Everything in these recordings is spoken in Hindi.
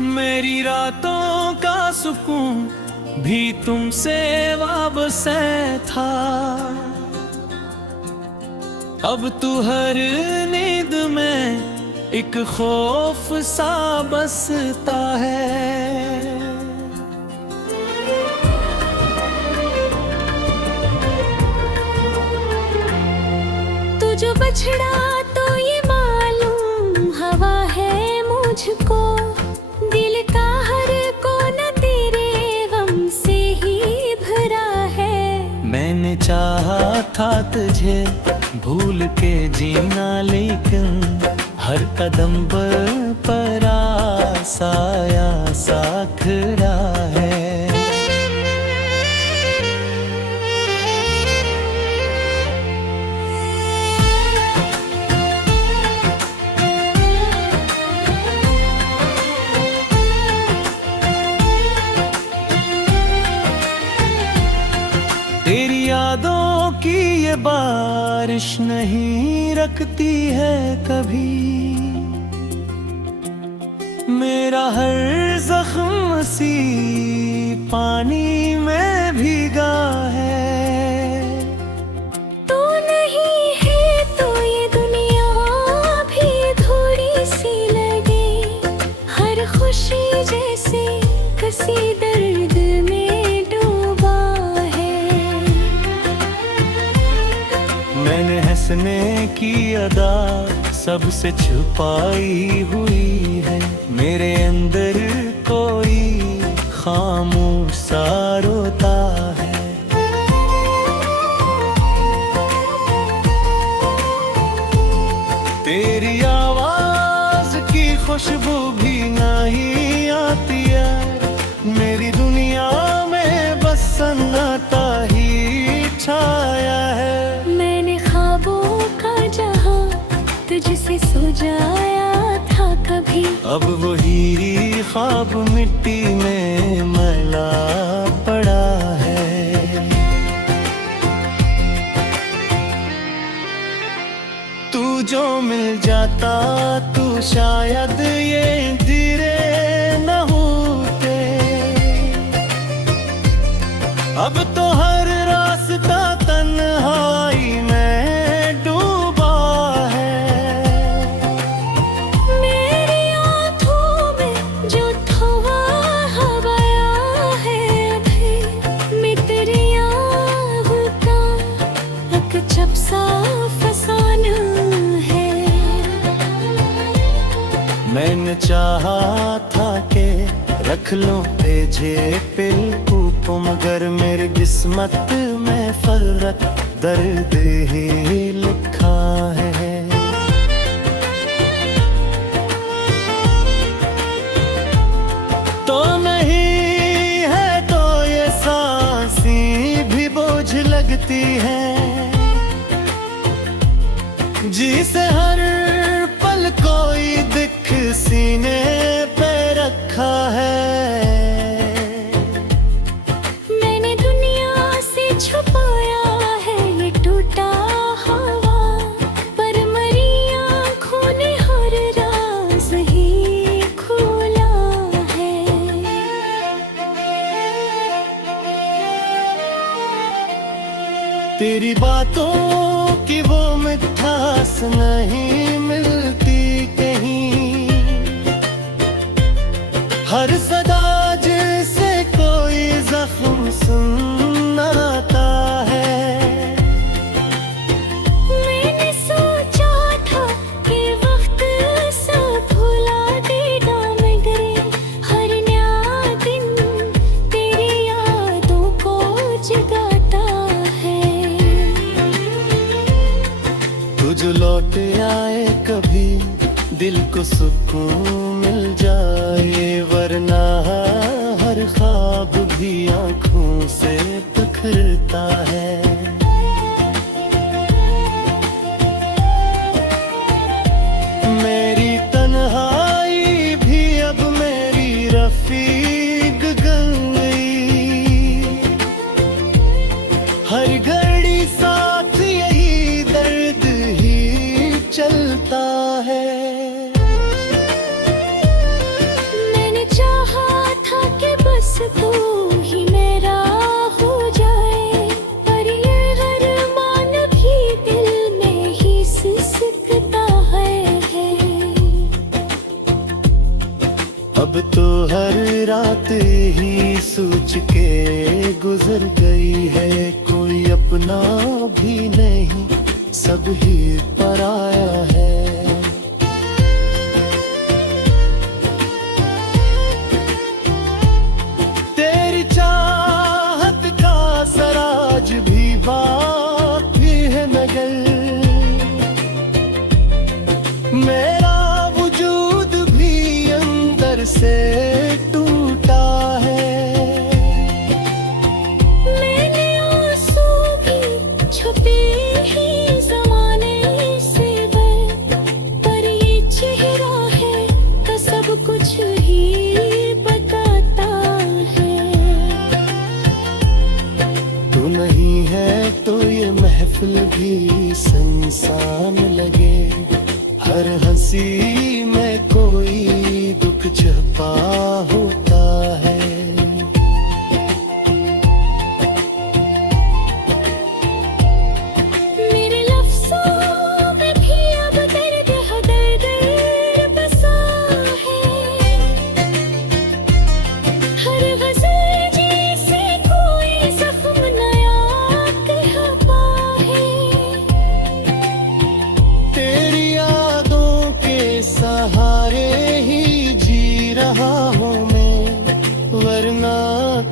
मेरी रातों का सुकून भी तुमसे वाबसे था। अब तू हर नींद में एक खौफ सा बसता है। तू जो बछड़ा तो ये मालूम हवा है मुझको, दिल का हर कोना तेरे गम से ही भरा है। मैंने चाहा था तुझे भूल के जीना, लेकिन हर कदम पर साया सा खड़ा है। तेरी यादों की ये बारिश नहीं रखती है कभी, मेरा हर जख्म सी पानी में भीगा है। तू नहीं है तो ये दुनिया भी थोड़ी सी लगे, हर खुशी जैसे किसी दर्द में डूबा है। मैंने हंसने की अदा सबसे छुपाई हुई है, मेरे अंदर कोई खामोश सा रोता है। तेरी आवाज की खुशबू भी नहीं आती है, मेरी दुनिया में बस सन्नाटा ही छाया है। मैंने ख्वाबों का जहां तुझसे सजाया था कभी, अब वही ख्वाब मिट्टी में मैला पड़ा है। तू जो मिल जाता तू शायद ये धीरे न होते। अब तो हर रास्ता तन्हाई में डूबा है। मेरी आँखों में जो धुआं हवाया है अभी, मित्रियाँ का एक चपसा फसाना है। मैंने चाहा था कि रख लो भेजे पिल को, मगर मेरी किस्मत में फर्क दर्द ही लिखा है। तो नहीं है तो ये सांसें भी बोझ लगती है, जिसे हर पल कोई दिख सीने पे रखा है। मैंने दुनिया से छुपाया है ये टूटा हवा, पर मरी आँखों ने हर राज ही खोला है। तेरी बातों की वो मिठास नहीं मिलती कहीं, हर सदा जैसे कोई जख्म सुनाता है। मैंने सोचा था कि वक्त सब भुला देगा, मगर हर नया दिन तेरी यादों को जगाता है। तू जो लौट आए कभी दिल को सुकून मिल जाए, वरना हर ख्वाब भी आँखों से बिखरता है। मेरी तन्हाई भी अब मेरी रफीक बन गई, हर घड़ी साथ यही दर्द ही चलता है। मैंने रात ही सोच के गुजर गई है, कोई अपना भी नहीं, सब ही पराया है। तेरी चाहत का सराज भी बाकी है मगर मेरा वजूद भी अंदर से टूटा है। मैंने आंसू भी छुपे ही ज़माने से पर ये चेहरा है तो सब कुछ ही बताता है। तू नहीं है तो ये महफिल भी सुनसान लगे, हर हंसी में कोई दुख छुपा होता है। मेरे लफ्ज़ों में भी अब दर्द दर्द बसा है, हर गज़ल जैसे कोई ज़ख्म नया कहता है। तेरी यादों के सहारे ही जी रहा हूँ मैं, वरना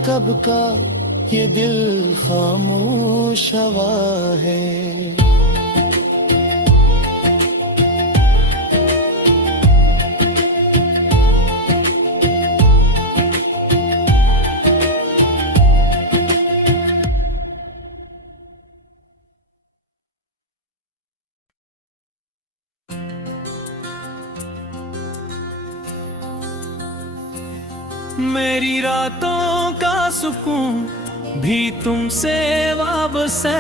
कब का ये दिल खामोश हवा है। मेरी रातों का सुकून भी तुमसे वाबसे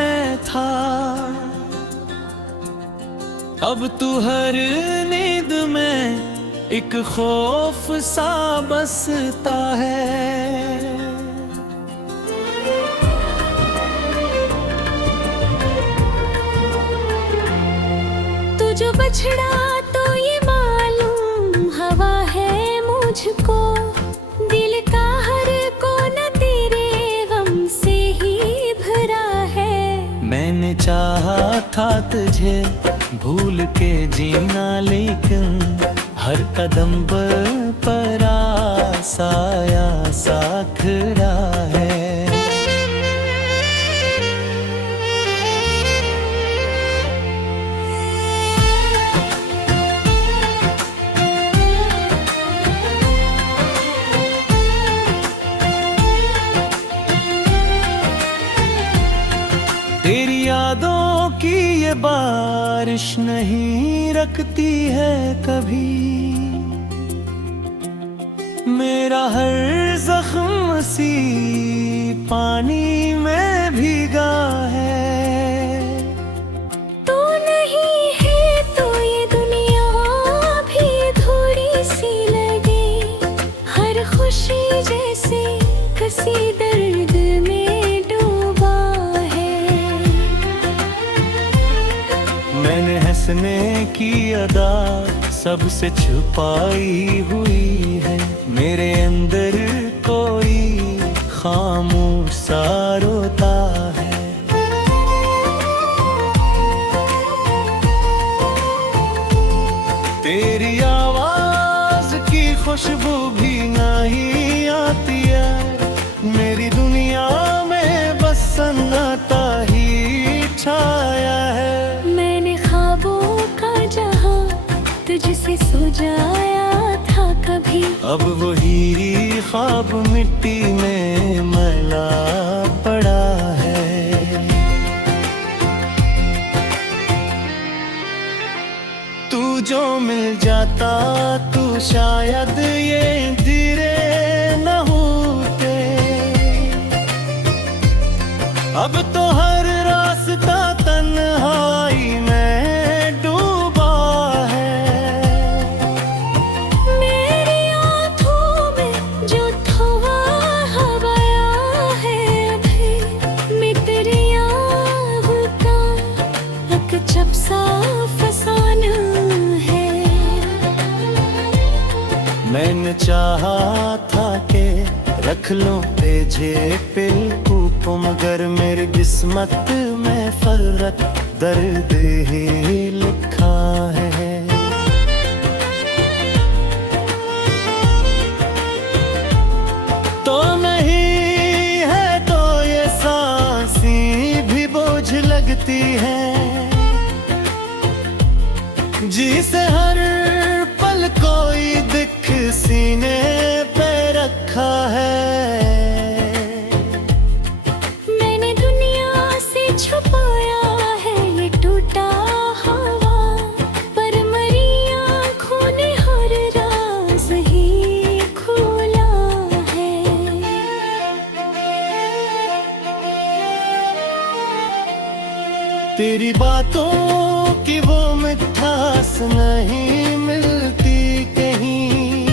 था, अब तू हर नींद में एक खौफ सा बसता है। तू जो बछड़ा तो ये मालूम हवा है मुझको, दिल का हर कोना तेरे गम से ही भरा है। मैंने चाहा था तुझे भूल के जीना, लेकिन हर कदम पर आसाया सा खड़ा है। तेरी यादों की ये बारिश नहीं रखती है कभी, मेरा हर जख्म सी पानी में भीगा है। तू नहीं है तो ये दुनिया भी थोड़ी सी लगे, हर खुशी जैसे किसी दर्द में डूबा है। मैंने हंसने की अदा सबसे छुपाई हुई है, मेरे अंदर कोई खामोश सा रोता है। तेरी आवाज की खुशबू भी नहीं आती है, मेरी दुनिया में बस सन्नाटा ही छाया है। मैंने ख्वाबों का जहां तुझसे सजाया था कभी, अब वही ख्वाब मिट्टी में मैला पड़ा है। तू जो मिल जाता तू शायद ये धीरे न होते, अब तो हर रास्ता तन्हाई में डूबा है। मेरी आँखों में जो थवा हवाया है अभी, मित्रियाँ का एक चपसा फसाना है। मैंने चाहा था कि रख लो तेजे पिल मगर मेरी किस्मत में फर्क दर्द ही लिखा है। तो नहीं है तो ये सांसें भी बोझ लगती है, जिसे हर पल कोई दिख सीने पे रखा है। मैंने दुनिया से छुपाया है ये टूटा हवा, पर मरी आँखों ने हर राज ही खोला है। तेरी बातों की वो मिठास नहीं मिलती कहीं,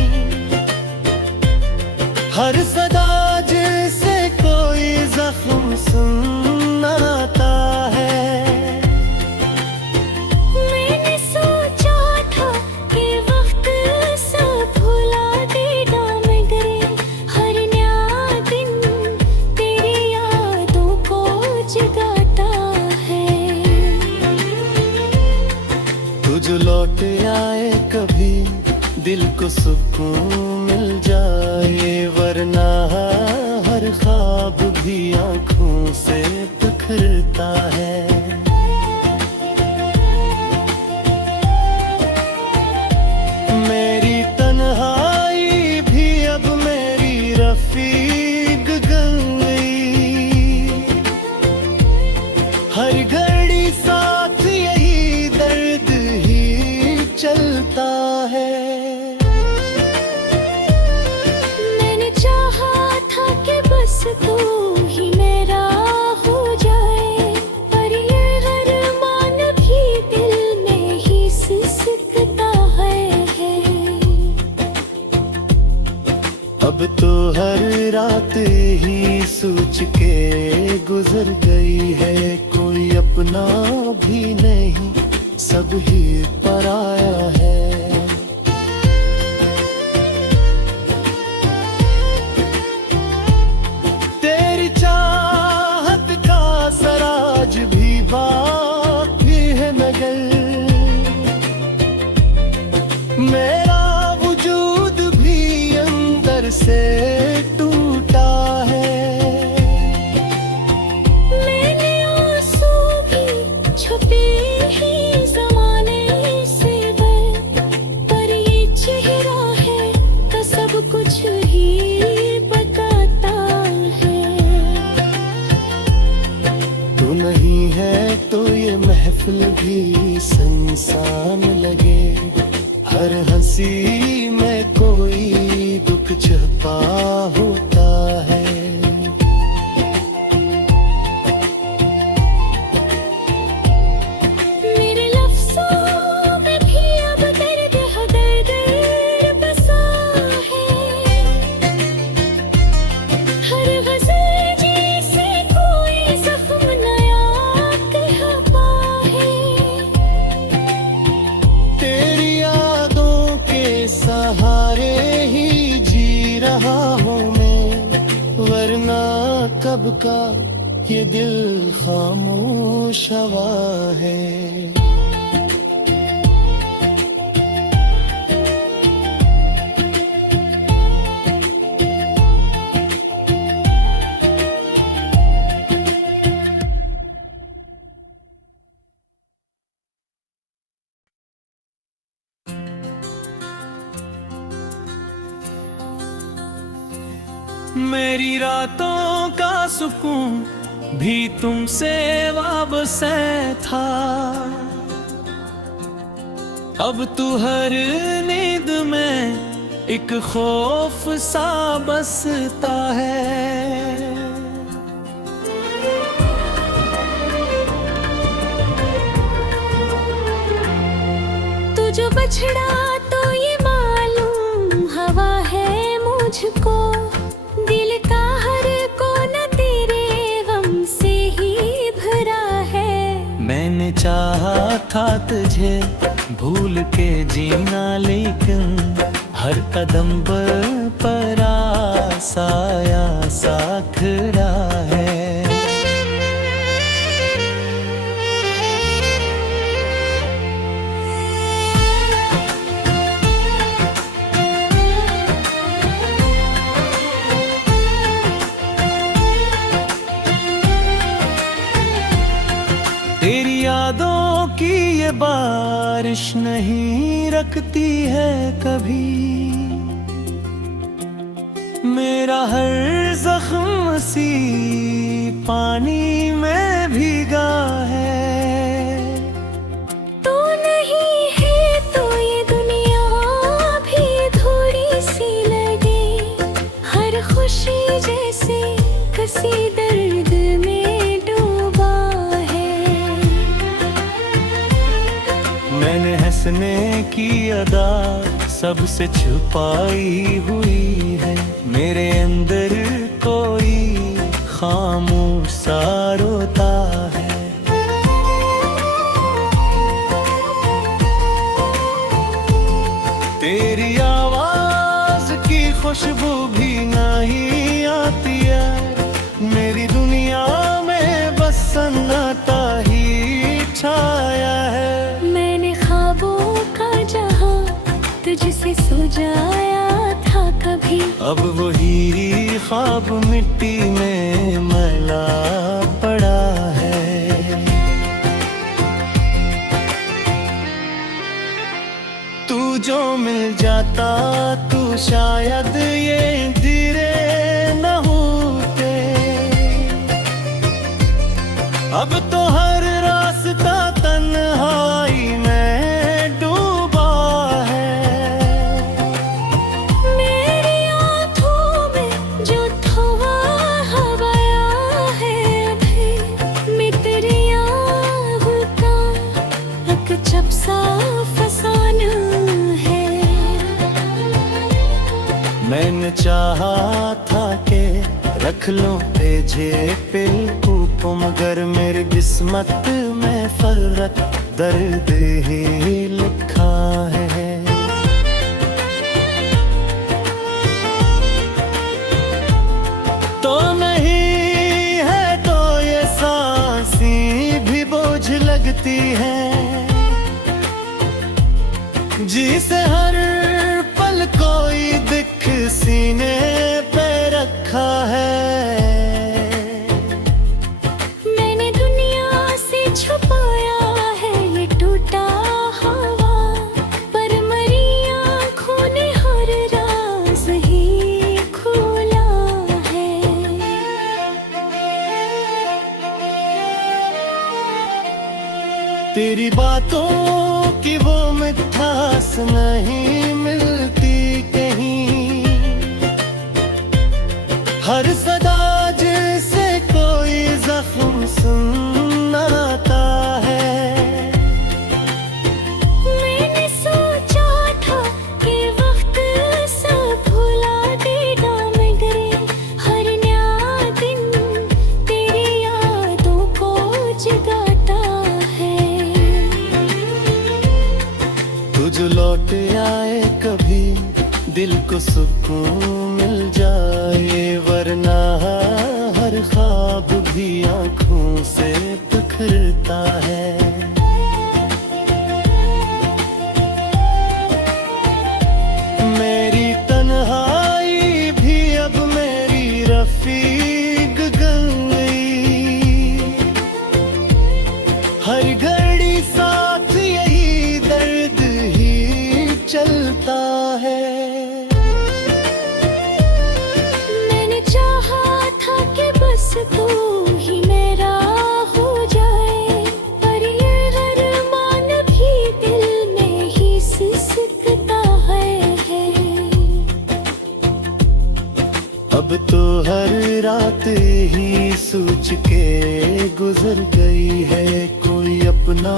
हर सदा जैसे कोई जख्म सुनाता है। मैंने सोचा था कि वक्त सब भुला देगा, मगर हर नया दिन तेरी यादों को जगाता है। तू जो लौट आए कभी दिल को सुकून मिल जाए, वरना हर ख्वाब भी आँखों से बिखरता है। मेरी तन्हाई भी अब मेरी रफीक बन गई, हर घड़ी साथ यही दर्द ही चलता है। मैंने चाहा था कि बस तू ही मेरा हो जाए, पर ये अरमान भी दिल में ही सिसकता है। अब तो हर रात ही सोच के गुजर गई है, कोई अपना भी नहीं सब ही पराया है। तेरी चाहत का सराज भी बाकी है मगर मेरा वजूद भी अंदर से टूटा है। मैंने आंसू भी छुपे ही ज़माने से पर ये चेहरा है तो सब कुछ ही बताता है। तू नहीं है तो ये महफिल भी सुनसान लगे, हर हंसी में कोई दुख छुपा होता है। मेरे लफ्ज़ों में भी अब दर्द दर्द बसा है, हर गज़ल जैसे कोई ज़ख्म नया कहता है। तेरी यादों के सहारे ही जी रहा हूँ मैं, वरना कब का ये दिल खामोश हवा है। मेरी रातों का सुकून भी तुमसे वाबसे था, अब तू हर नींद में एक खौफ सा बसता है। तू जो बछड़ा तो ये मालूम हवा है मुझको, दिल का हर कोना तेरे गम से ही भरा है। मैंने चाहा था तुझे भूल के जीना, लेकिन हर कदम पर साया सा खड़ा है। तेरी यादों की ये बारिश नहीं रखती है कभी, मेरा हर जख्म सी पानी में भीगा है। तू नहीं है तो ये दुनिया भी थोड़ी सी लगे, हर खुशी जैसे किसी दर्द में डूबा है। मैंने हंसने की अदा सबसे छुपाई हुई है, मेरे अंदर कोई खामोश सा रोता है। तेरी आवाज की खुशबू भी नहीं आती है, मेरी दुनिया में बस सन्नाटा ही छाया है। मैंने ख्वाबों का जहां तुझसे सजाया था कभी, अब वही ख्वाब मिट्टी में मैला पड़ा है। तू जो मिल जाता तू शायद ये धीरे न होते, अब तो हर रास्ता तन्हाई में डूबा है। मेरी आँखों में जो धुआं हवाया है अभी, मित्रियाँ का एक चपसा फसाना है। मैंने चाहा था कि रख लो भेजे पिल को, मगर मेरी किस्मत में फर्क दर्द ही लिखा है। तो नहीं है तो ये सांसें भी बोझ लगती है, जिसे हर पल कोई दिख सीने पे रखा है। मैंने दुनिया से छुपाया है ये टूटा हवा, पर मरी आँखों ने हर राज ही खोला है। तेरी बातों की वो मिठास नहीं मिलती कहीं, हर सदा जैसे कोई जख्म सुनाता है। मैंने सोचा था कि वक्त सब भुला देगा, मगर हर नया दिन तेरी यादों को जगाता है। तू जो लौट आए कभी दिल को सुकून मिल जाए, वरना हर ख्वाब भी आँखों से बिखरता है। मेरी तन्हाई भी अब मेरी रफीक बन गई, हर घड़ी साथ यही दर्द ही चलता है। मैंने चाहा था कि बस तू ही मेरा हो जाए, पर ये अरमान भी दिल में ही सिसकता है। अब तो हर रात ही सोच के गुजर गई है, कोई अपना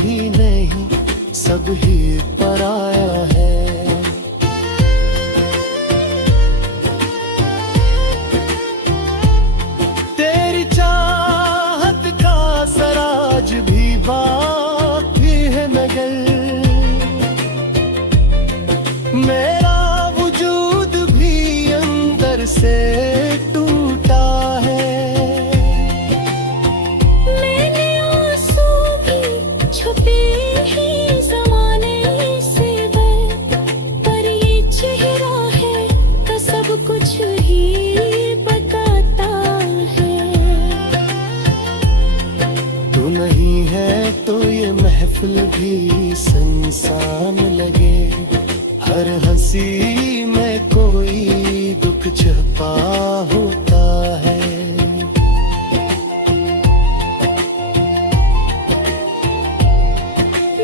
भी नहीं सब ही पराया है। तेरी चाहत का सराज भी बाकी है मगर, मेरा वजूद भी अंदर ही जमाने से बर, पर ये चेहरा है तो सब कुछ ही बताता है। तू नहीं है तो ये महफिल भी सुनसान लगे, हर हंसी में कोई दुख छुपा होता है।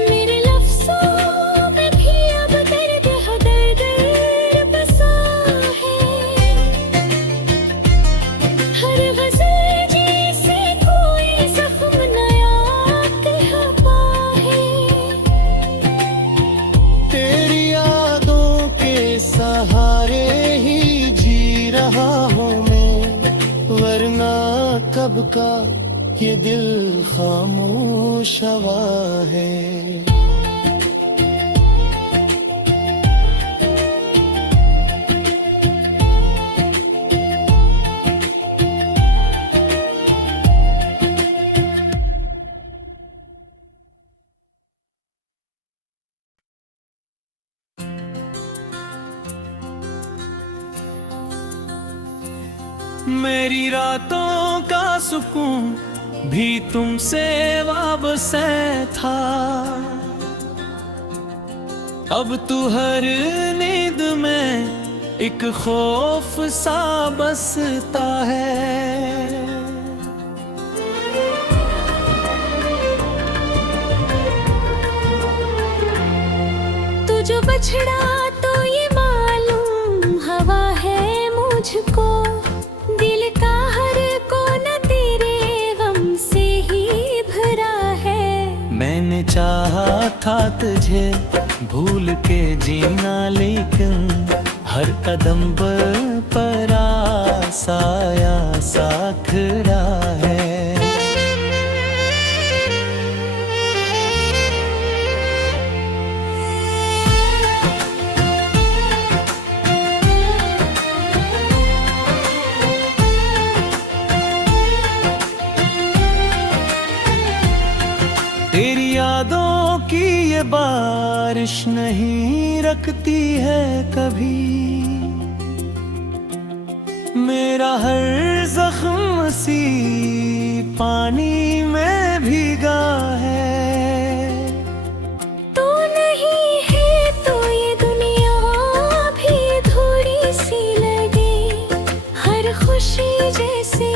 मेरे लफ्ज़ों में भी अब दर्द है, दर्द बसा है। हर गज़ल जैसे कोई ज़ख्म नया कहता है। तेरी यादों के सहारे ही जी रहा हूँ मैं, वरना कब का ये दिल खामोश हवा है। मेरी रातों का सुकून भी तुमसे वाबसे था, अब तू हर नींद में एक खौफ सा बसता है। तू जो बछड़ा तो ये मालूम हवा है मुझको, दिल का हर कोना तेरे गम से ही भरा है। मैंने चाहा था तुझे भूल के जीना, लेकिन हर कदम पर आसाया सा खड़ा है। तेरी यादों की ये बारिश नहीं रखती है कभी, मेरा हर जख्म सी पानी में भीगा है। तू नहीं है तो ये दुनिया भी थोड़ी सी लगे, हर खुशी जैसे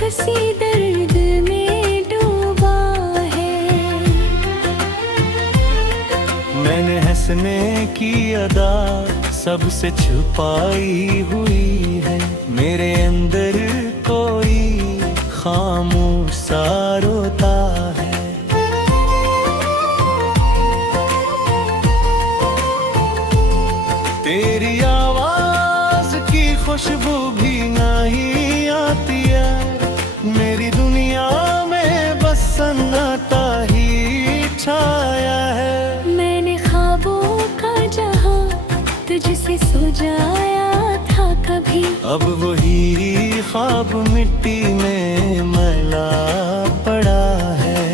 किसी दर्द में डूबा है। मैंने हंसने की अदा सबसे छुपाई हुई है, मेरे अंदर कोई खामोश सा रोता है। तेरी आवाज की खुशबू भी नहीं आती है, मेरी दुनिया में बस सन्नाटा ही छाया है। मैंने ख्वाबों का जहां तुझसे सजाया था कभी, अब वही ख्वाब मिट्टी में मैला पड़ा है।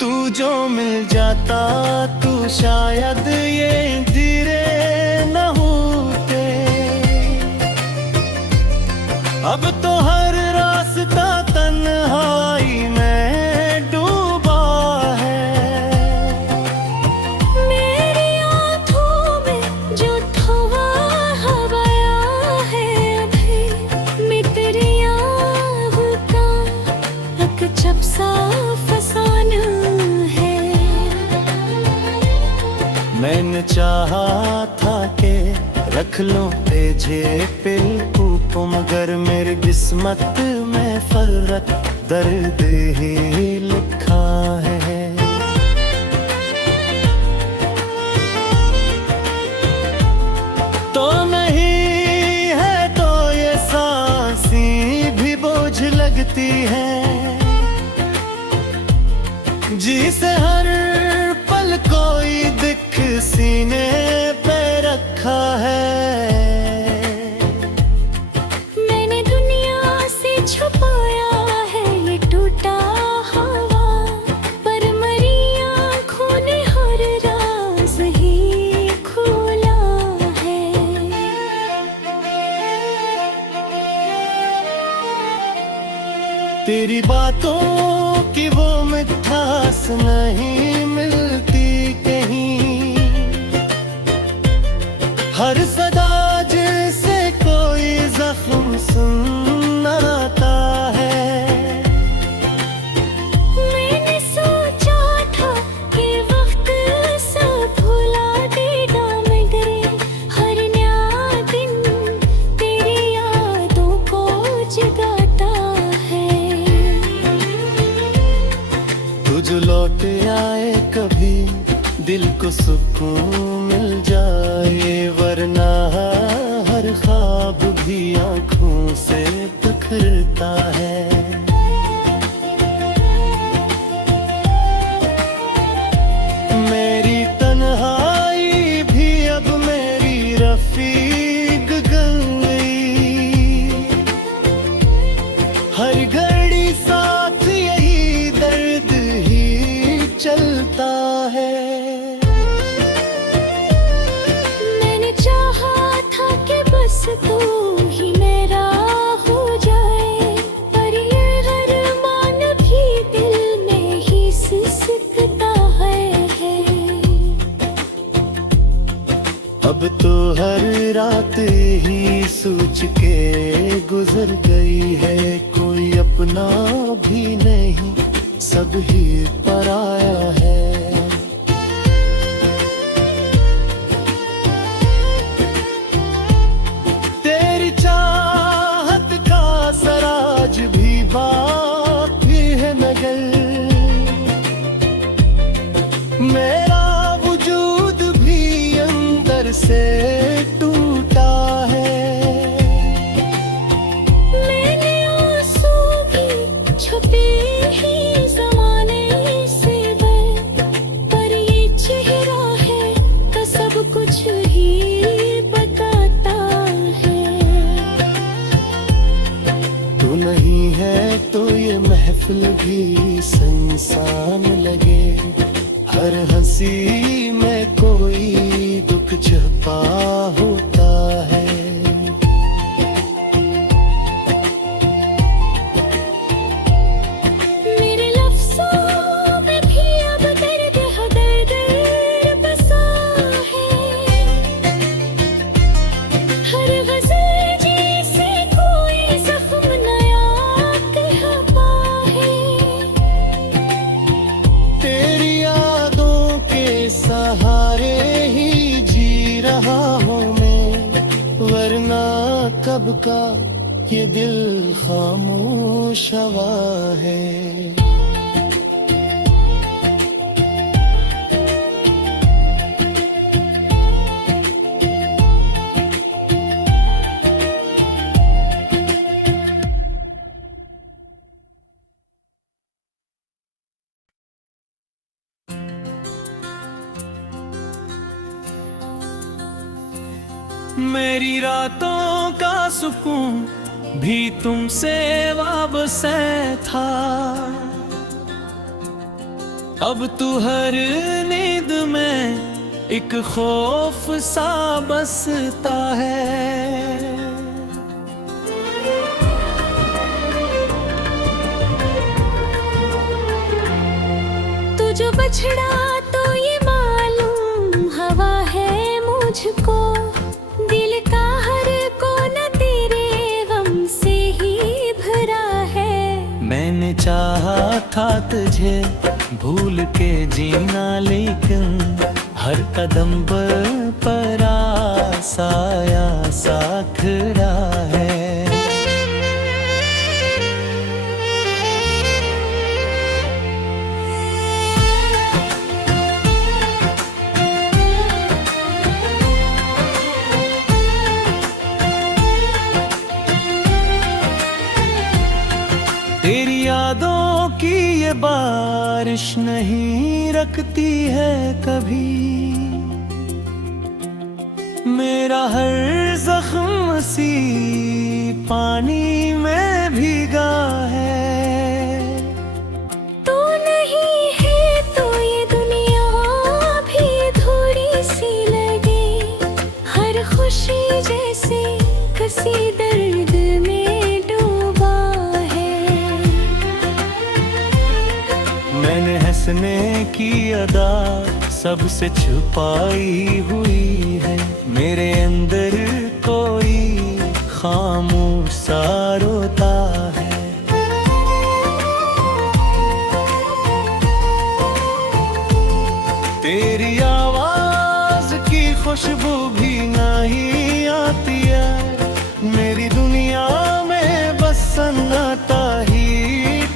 तू जो मिल जाता तू शायद ये धीरे न होते, अब तो हर रास्ता तन्हाई में डूबा है। मेरी आँखों में जो थवा हवाया है अभी, मित्रियाँ का एक चपसा फसाना है। मैंने चाहा था कि रख लो तेजे पिलकू, मगर मेरी किस्मत में फर्क दर्द ही लिखा है। तो नहीं है तो ये सांसें भी बोझ लगती है, जिसे हर पल कोई दिख सीने पे रखा है। मैंने दुनिया से छुपाया है ये तेरी बातों की वो मिठास नहीं मिलती कहीं, हर सदा जैसे कोई जख्म सुनाता है। मैंने सोचा था कि वक्त सब भुला देगा, मगर हर नया दिन तेरी यादों को जगाता है। तू जो लौट आए कभी दिल को सुकून मिल जाए, वरना हर ख्वाब भी आँखों से बिखरता है। मेरी तन्हाई भी अब मेरी रफीक बन गई, हर घड़ी साथ यही दर्द ही चलता है। मैंने चाहा था कि बस तू ही मेरा हो जाए, पर ये अरमान भी दिल में ही सिसकता है। अब तो हर रात ही सोच के गुजर गई है, कोई अपना भी नहीं, सब ही पराया है। तेरी चाहत का सराज भी बाकी है मगर, मेरा वजूद भी अंदर से टूटा है। मैंने आंसू भी छुपे ही ज़माने से पर ये चेहरा है तो सब कुछ ही बताता है। तू नहीं है तो ये महफिल भी सुनसान लगे, हर हंसी में कोई दुख छुपा होता है। मेरे लफ्ज़ों में भी अब दर्द दर्द बसा है, हर गज़ल जैसे कोई ज़ख्म नया कहता है। तेरी यादों के सहारे ही जी रहा हूँ मैं, वरना कब का ये दिल खामोश हवा है। मेरी रातों का सुकून भी तुमसे वाबसे था, अब तू हर नींद में एक खौफ सा बसता है। तू जो बछड़ा तो ये मालूम हवा है मुझको, दिल का हर कोना तेरे गम से ही भरा है। मैंने चाहा था तुझे भूल के जीना, लेकिन हर कदम पर आसाया सा खड़ा है। तेरी यादों की ये बारिश नहीं रखती है कभी, मेरा हर जख्म सी पानी में भीगा है। तू नहीं है तो ये दुनिया भी थोड़ी सी लगे, हर खुशी जैसे किसी दर्द में डूबा है। हंसने की अदा सबसे छुपाई हुई है। मेरे अंदर कोई खामोश सा रोता है। तेरी आवाज की खुशबू भी नहीं आती है। मेरी दुनिया में बस सन्नाटा ही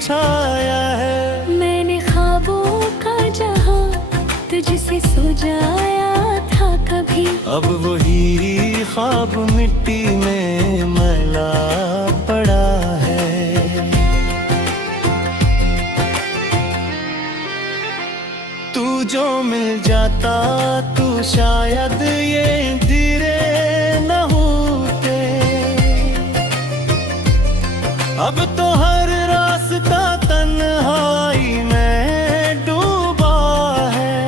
छाया है। मैंने ख्वाबों का जहां तुझसे सजाया था कभी, अब वही ख्वाब मिट्टी में मैला पड़ा है। तू जो मिल जाता तू शायद ये धीरे न होते। अब तो हर रास्ता तन्हाई में डूबा है।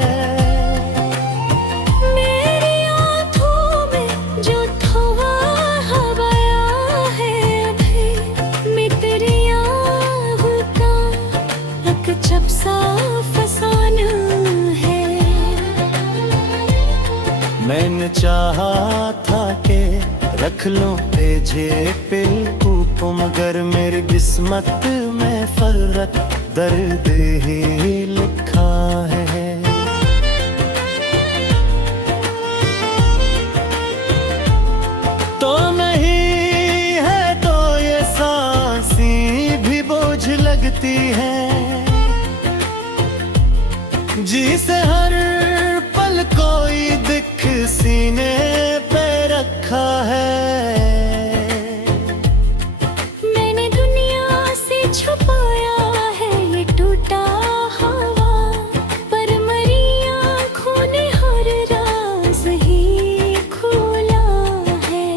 मेरी आँखों में जो थवा हवाया है अभी, मित्रिया का एक चपसा फसाना है। मैंने चाहा था कि रख लो तेजे पिल मगर मेरी किस्मत में फर्क दर्द ही लिखा है। तो नहीं है तो ये सांसें भी बोझ लगती है। जिसे हर पल कोई दिख सीने पे रखा है। मैंने दुनिया से छुपाया है ये टूटा हवा, पर मरी आँखों ने हर राज ही खोला है।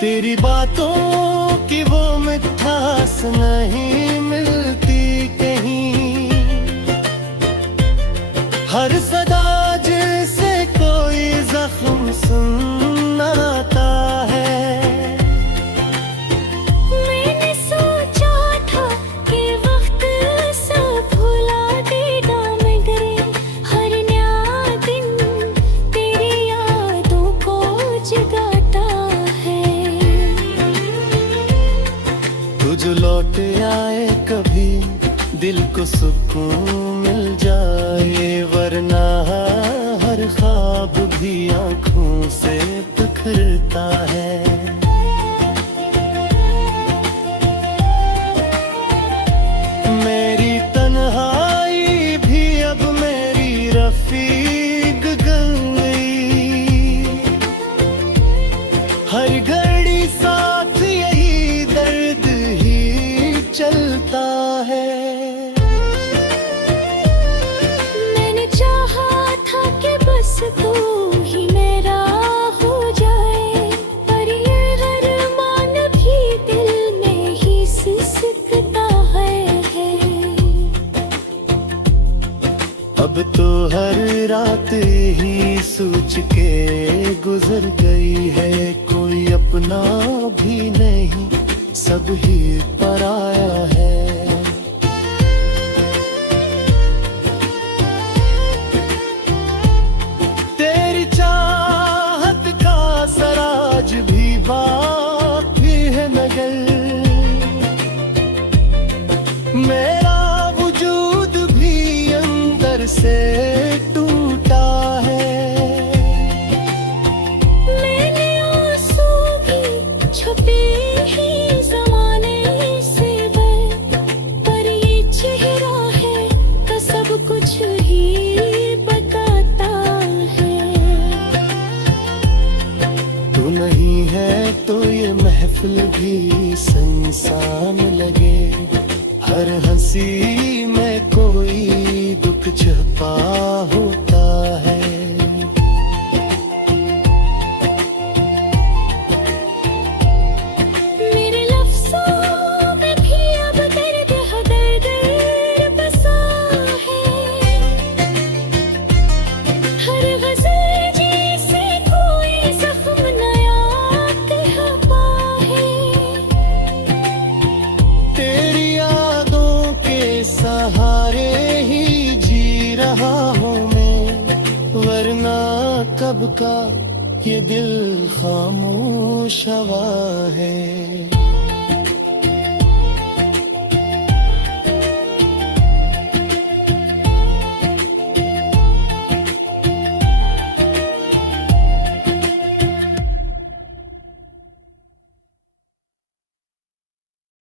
तेरी बातों की वो मिठास नहीं मिलती कहीं। हर सदा जैसे कोई जख्म सुनाता है। मैंने सोचा था कि वक्त सब भुला देगा, मगर हर नया दिन तेरी यादों को जगाता है। तू जो लौट आए कभी दिल को सुकून मिल जाए, वरना हर ख्वाब भी आँखों से बिखरता है। मेरी तन्हाई भी अब मेरी रफीक बन गई। हर घड़ी साथ यही दर्द ही चलता है। मैंने चाहा था कि बस तू ही मेरा हो जाए, पर ये अरमान भी दिल में ही सिसकता है। अब तो हर रात ही सोच के गुजर गई है। कोई अपना भी नहीं, सब ही पराया है। तेरी चाहत का सराज भी बाकी है मगर मेरा वजूद भी अंदर से टूटा है। मैंने आंसू भी छुपे ही ज़माने से पर ये चेहरा है तो सब कुछ ही बताता है। तू नहीं है तो ये महफिल भी सुनसान लगे। हर हंसी में कोई दुख छुपा होता है। मेरे लफ्ज़ों में भी अब दर्द है, दर्द बसा है। हर गज़ल जैसे कोई ज़ख्म नया कहता है। ख्वाब का ये दिल खामोश हवा है।